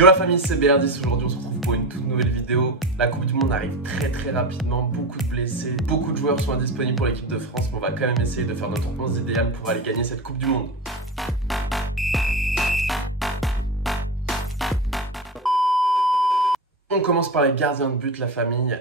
Yo la famille, c'est BR10, aujourd'hui on se retrouve pour une toute nouvelle vidéo. La Coupe du Monde arrive très rapidement, beaucoup de blessés, beaucoup de joueurs sont indisponibles pour l'équipe de France, mais on va quand même essayer de faire notre 11 idéal pour aller gagner cette Coupe du Monde. On commence par les gardiens de but, la famille.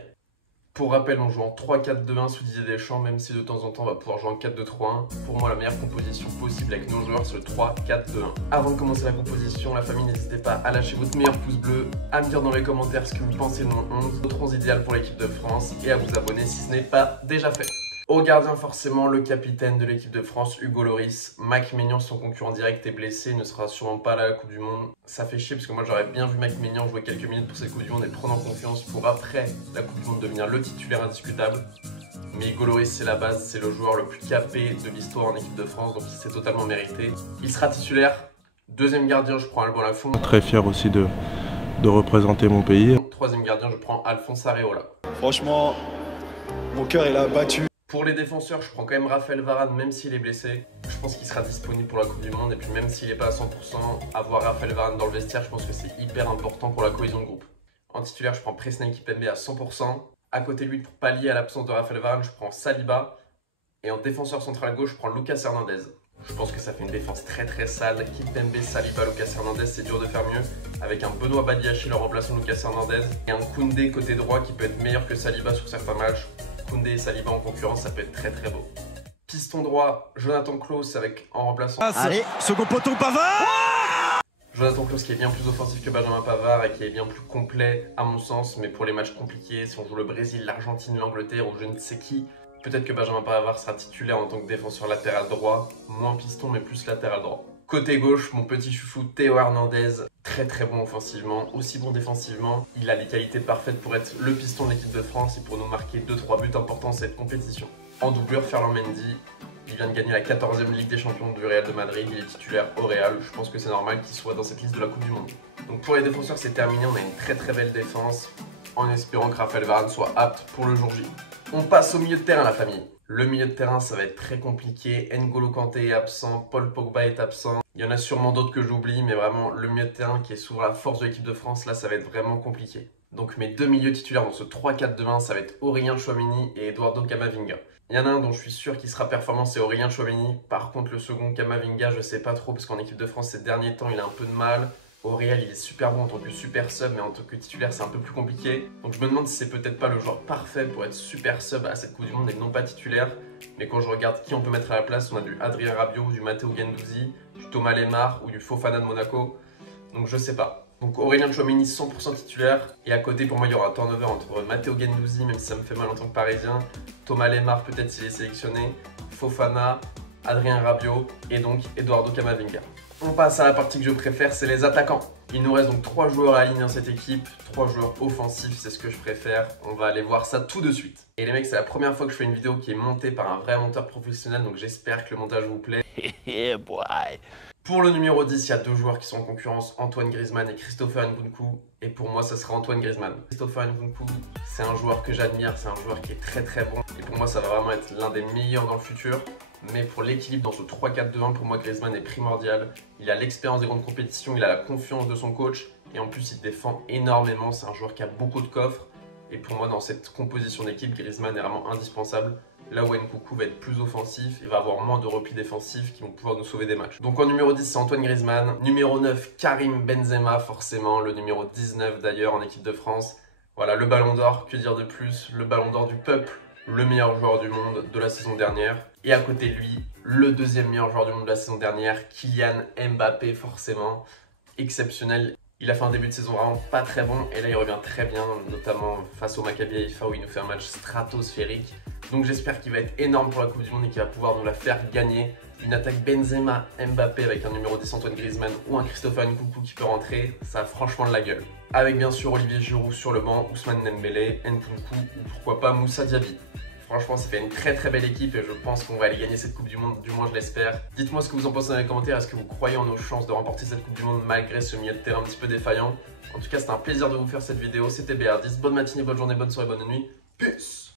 Pour rappel, on joue en 3-4-2-1 sous Didier Deschamps, même si de temps en temps on va pouvoir jouer en 4-2-3-1. Pour moi, la meilleure composition possible avec nos joueurs, c'est le 3-4-2-1. Avant de commencer la composition, la famille, n'hésitez pas à lâcher votre meilleur pouce bleu, à me dire dans les commentaires ce que vous pensez de mon 11, notre 11 idéal pour l'équipe de France, et à vous abonner si ce n'est pas déjà fait. Au gardien, forcément, le capitaine de l'équipe de France, Hugo Lloris. Mike Maignan, son concurrent direct, est blessé, ne sera sûrement pas là à la Coupe du Monde. Ça fait chier parce que moi j'aurais bien vu Mike Maignan jouer quelques minutes pour cette Coupe du Monde et prendre en confiance pour après la Coupe du Monde devenir le titulaire indiscutable. Mais Hugo Lloris, c'est la base, c'est le joueur le plus capé de l'histoire en équipe de France, donc il s'est totalement mérité. Il sera titulaire. Deuxième gardien, je prends Alban Lafont. Très fier aussi de représenter mon pays. Troisième gardien, je prends Alphonse Areola. Franchement, mon cœur il a battu. Pour les défenseurs, je prends quand même Raphaël Varane, même s'il est blessé. Je pense qu'il sera disponible pour la Coupe du Monde. Et puis même s'il n'est pas à 100%, avoir Raphaël Varane dans le vestiaire, je pense que c'est hyper important pour la cohésion de groupe. En titulaire, je prends Presnel Kimpembe à 100%. À côté de lui, pour pallier à l'absence de Raphaël Varane, je prends Saliba. Et en défenseur central gauche, je prends Lucas Hernandez. Je pense que ça fait une défense très sale. Kimpembe, Saliba, Lucas Hernandez, c'est dur de faire mieux. Avec un Benoît Badiachil en remplaçant Lucas Hernandez. Et un Koundé côté droit qui peut être meilleur que Saliba sur certains matchs. Koundé et Saliba en concurrence, ça peut être très beau. Piston droit, Jonathan Klaus avec en remplaçant. Allez, second poteau Pavard. Jonathan Klaus qui est bien plus offensif que Benjamin Pavard et qui est bien plus complet à mon sens, mais pour les matchs compliqués, si on joue le Brésil, l'Argentine, l'Angleterre ou je ne sais qui, peut-être que Benjamin Pavard sera titulaire en tant que défenseur latéral droit, moins piston mais plus latéral droit. Côté gauche, mon petit chouchou Théo Hernandez, très bon offensivement, aussi bon défensivement. Il a les qualités parfaites pour être le piston de l'équipe de France et pour nous marquer 2-3 buts importants dans cette compétition. En doublure, Ferland Mendy, il vient de gagner la 14e Ligue des Champions du Real de Madrid, il est titulaire au Real, je pense que c'est normal qu'il soit dans cette liste de la Coupe du Monde. Donc pour les défenseurs, c'est terminé, on a une très belle défense, en espérant que Raphaël Varane soit apte pour le jour J. On passe au milieu de terrain, la famille. Le milieu de terrain, ça va être très compliqué. N'Golo Kanté est absent, Paul Pogba est absent. Il y en a sûrement d'autres que j'oublie, mais vraiment, le milieu de terrain qui est souvent la force de l'équipe de France, là, ça va être vraiment compliqué. Donc mes deux milieux titulaires dans ce 3-4-2-1, ça va être Aurélien Tchouaméni et Eduardo Camavinga. Il y en a un dont je suis sûr qu'il sera performant, c'est Aurélien Tchouaméni. Par contre, le second, Camavinga, je sais pas trop, parce qu'en équipe de France, ces derniers temps, il a un peu de mal. Au Real, il est super bon en tant que super sub, mais en tant que titulaire, c'est un peu plus compliqué. Donc je me demande si c'est peut-être pas le joueur parfait pour être super sub à cette Coupe du Monde et non pas titulaire. Mais quand je regarde qui on peut mettre à la place, on a du Adrien Rabiot, du Matteo Guendouzi, du Thomas Lemar ou du Fofana de Monaco. Donc je sais pas. Donc Aurélien Tchouaméni 100% titulaire. Et à côté, pour moi, il y aura un turnover entre Matteo Guendouzi, même si ça me fait mal en tant que Parisien, Thomas Lemar peut-être s'il est sélectionné, Fofana, Adrien Rabiot et donc Eduardo Camavinga. On passe à la partie que je préfère, c'est les attaquants. Il nous reste donc 3 joueurs à aligner dans cette équipe, 3 joueurs offensifs, c'est ce que je préfère. On va aller voir ça tout de suite. Et les mecs, c'est la première fois que je fais une vidéo qui est montée par un vrai monteur professionnel, donc j'espère que le montage vous plaît. Pour le numéro 10, il y a 2 joueurs qui sont en concurrence, Antoine Griezmann et Christopher Nkunku. Et pour moi, ça sera Antoine Griezmann. Christopher Nkunku, c'est un joueur que j'admire, c'est un joueur qui est très bon. Et pour moi, ça va vraiment être l'un des meilleurs dans le futur. Mais pour l'équilibre dans ce 3-4-2-1, pour moi, Griezmann est primordial. Il a l'expérience des grandes compétitions, il a la confiance de son coach. Et en plus, il défend énormément. C'est un joueur qui a beaucoup de coffres. Et pour moi, dans cette composition d'équipe, Griezmann est vraiment indispensable. Là où Nkunku va être plus offensif, il va avoir moins de replis défensifs qui vont pouvoir nous sauver des matchs. Donc en numéro 10, c'est Antoine Griezmann. Numéro 9, Karim Benzema, forcément. Le numéro 19 d'ailleurs en équipe de France. Voilà, le ballon d'or, que dire de plus? Le ballon d'or du peuple, le meilleur joueur du monde de la saison dernière. Et à côté de lui, le deuxième meilleur joueur du monde de la saison dernière, Kylian Mbappé, forcément. Exceptionnel. Il a fait un début de saison vraiment pas très bon et là il revient très bien, notamment face au Maccabi Haïfa où il nous fait un match stratosphérique. Donc j'espère qu'il va être énorme pour la Coupe du Monde et qu'il va pouvoir nous la faire gagner. Une attaque Benzema, Mbappé avec un numéro 10 Antoine Griezmann ou un Christopher Nkunku qui peut rentrer, ça a franchement de la gueule. Avec bien sûr Olivier Giroud sur le banc, Ousmane Dembélé, Nkunku ou pourquoi pas Moussa Diaby. Franchement, ça fait une très belle équipe et je pense qu'on va aller gagner cette Coupe du Monde, du moins je l'espère. Dites-moi ce que vous en pensez dans les commentaires, est-ce que vous croyez en nos chances de remporter cette Coupe du Monde malgré ce milieu de terrain un petit peu défaillant? En tout cas, c'était un plaisir de vous faire cette vidéo, c'était BR10, bonne matinée, bonne journée, bonne soirée, bonne nuit, peace!